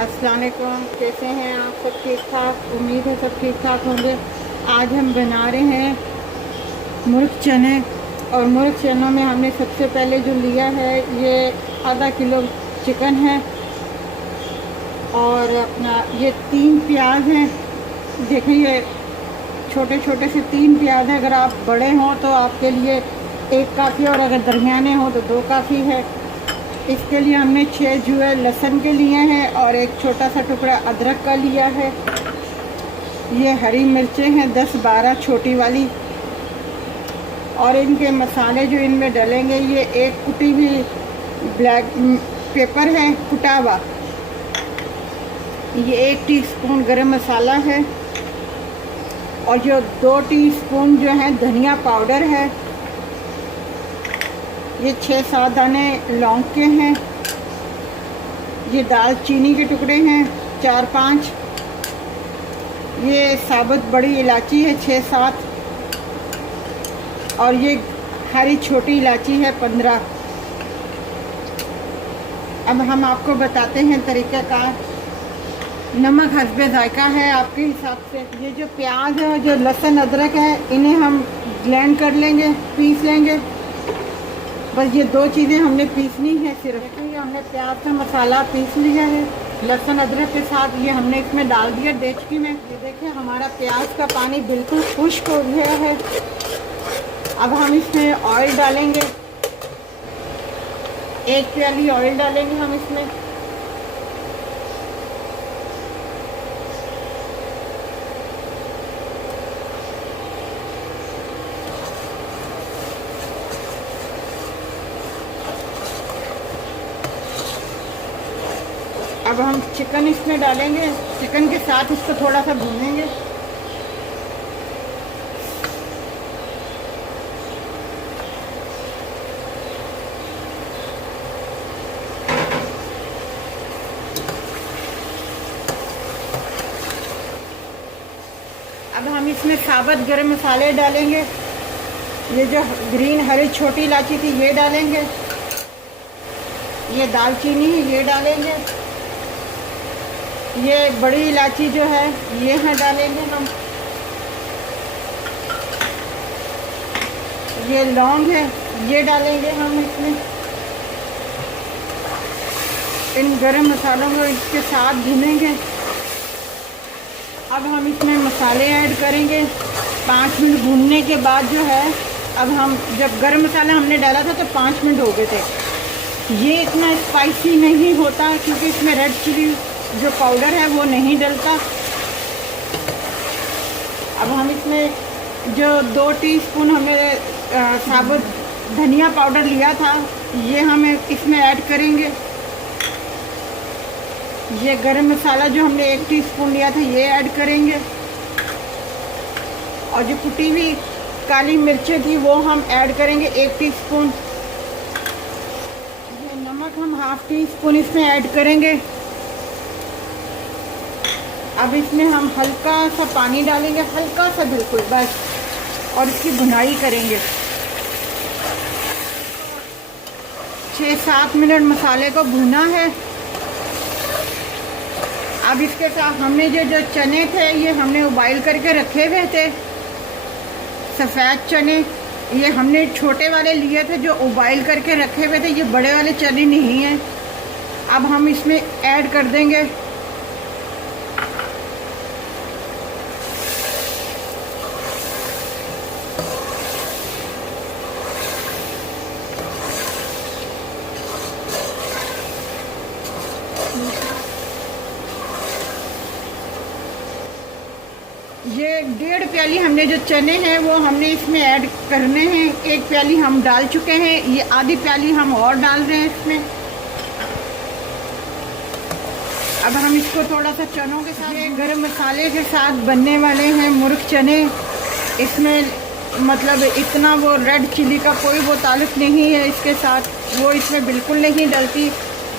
अस्सलाम वालेकुम, कैसे हैं आप? सब ठीक ठाक? उम्मीद है सब ठीक ठाक होंगे। आज हम बना रहे हैं मुर्ग चने। और मुर्ग चनों में हमने सबसे पहले जो लिया है ये आधा किलो चिकन है और अपना ये 3 प्याज हैं। देखिए ये छोटे छोटे से 3 प्याज हैं। अगर आप बड़े हों तो आपके लिए 1 काफ़ी, और अगर दरमियाने हों तो 2 काफ़ी है। इसके लिए हमने 6 जुए लहसुन के लिए हैं और एक छोटा सा टुकड़ा अदरक का लिया है। ये हरी मिर्चें हैं 10-12 छोटी वाली। और इनके मसाले जो इनमें डलेंगे, ये एक कुटी हुई ब्लैक पेपर है कुटा हुआ, ये 1 टीस्पून गरम मसाला है और जो 2 टीस्पून जो है धनिया पाउडर है। ये 6-7 दाने लौंग के हैं। ये दालचीनी के टुकड़े हैं 4-5। ये साबुत बड़ी इलायची है 6-7 और ये हरी छोटी इलायची है 15। अब हम आपको बताते हैं तरीक़ाकार। नमक हस्बे जायका है आपके हिसाब से। ये जो प्याज है, जो लहसुन अदरक है, इन्हें हम ब्लेंड कर लेंगे, पीस लेंगे। बस ये 2 चीज़ें हमने पीसनी है सिर्फ। ये हमने प्याज का मसाला पीस लिया है लहसुन अदरक के साथ। ये हमने इसमें डाल दिया डेचकी में। ये देखिए हमारा प्याज का पानी बिल्कुल खुश्क हो गया है। अब हम इसमें ऑयल डालेंगे, 1 प्याली ऑयल डालेंगे हम इसमें। अब हम चिकन इसमें डालेंगे, चिकन के साथ इसको थोड़ा सा भूनेंगे। अब हम इसमें साबुत गरम मसाले डालेंगे। ये जो ग्रीन हरी छोटी इलायची थी ये डालेंगे, ये दालचीनी ये डालेंगे, ये बड़ी इलायची जो है ये है डालेंगे हम, ये लौंग है ये डालेंगे हम इसमें। इन गरम मसालों को इसके साथ भूनेंगे। अब हम इसमें मसाले ऐड करेंगे। 5 मिनट भूनने के बाद जो है, अब हम जब गरम मसाला हमने डाला था तो 5 मिनट हो गए थे। ये इतना स्पाइसी नहीं होता क्योंकि इसमें रेड चिली जो पाउडर है वो नहीं डलता। अब हम इसमें जो 2 टीस्पून हमने साबुत धनिया पाउडर लिया था ये हम इसमें ऐड करेंगे। ये गरम मसाला जो हमने 1 टीस्पून लिया था ये ऐड करेंगे। और जो कुटी हुई काली मिर्चें थी वो हम ऐड करेंगे 1 टीस्पून। ये नमक हम 1/2 टीस्पून इसमें ऐड करेंगे। अब इसमें हम हल्का सा पानी डालेंगे, हल्का सा बिल्कुल बस, और इसकी भुनाई करेंगे। 6-7 मिनट मसाले को भुना है। अब इसके साथ हमने जो चने थे ये हमने उबाइल करके रखे हुए थे, सफ़ेद चने। ये हमने छोटे वाले लिए थे जो उबाइल करके रखे हुए थे, ये बड़े वाले चने नहीं हैं। अब हम इसमें ऐड कर देंगे। ये 1.5 प्याली हमने जो चने हैं वो हमने इसमें ऐड करने हैं। 1 प्याली हम डाल चुके हैं, ये आधी प्याली हम और डाल रहे हैं इसमें। अब हम इसको थोड़ा सा चनों के साथ, ये गरम मसाले के साथ बनने वाले हैं मुर्ग चने। इसमें मतलब इतना वो रेड चिली का कोई वो ताल्लुक़ नहीं है इसके साथ, वो इसमें बिल्कुल नहीं डलती।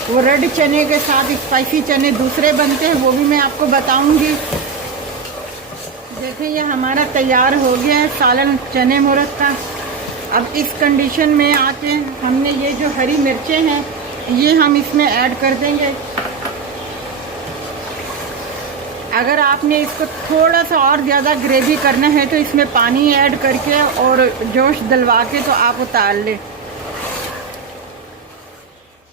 वो रेड चने के साथ स्पाइसी चने दूसरे बनते हैं, वो भी मैं आपको बताऊंगी। देखिए ये हमारा तैयार हो गया है सालन चने मुर्ग का। अब इस कंडीशन में आके हमने ये जो हरी मिर्चें हैं ये हम इसमें ऐड कर देंगे। अगर आपने इसको थोड़ा सा और ज़्यादा ग्रेवी करना है तो इसमें पानी ऐड करके और जोश दिलवा के तो आप उतार लें।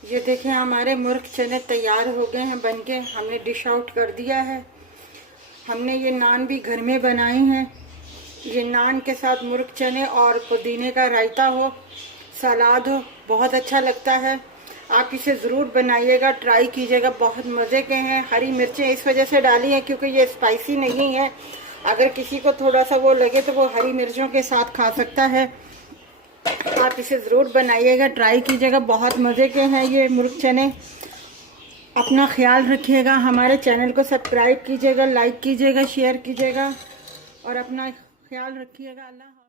ये देखें हमारे मुर्ग चने तैयार हो गए हैं बनके, हमने डिश आउट कर दिया है। हमने ये नान भी घर में बनाए हैं। ये नान के साथ मुर्ग चने और पुदीने का रायता हो, सलाद हो, बहुत अच्छा लगता है। आप इसे ज़रूर बनाइएगा, ट्राई कीजिएगा, बहुत मज़े के हैं। हरी मिर्चें इस वजह से डाली हैं क्योंकि ये स्पाइसी नहीं है। अगर किसी को थोड़ा सा वो लगे तो वो हरी मिर्चों के साथ खा सकता है। आप इसे ज़रूर बनाइएगा, ट्राई कीजिएगा, बहुत मज़े के हैं ये मुर्ग चने। अपना ख्याल रखिएगा, हमारे चैनल को सब्सक्राइब कीजिएगा, लाइक कीजिएगा, शेयर कीजिएगा और अपना ख्याल रखिएगा। अल्लाह।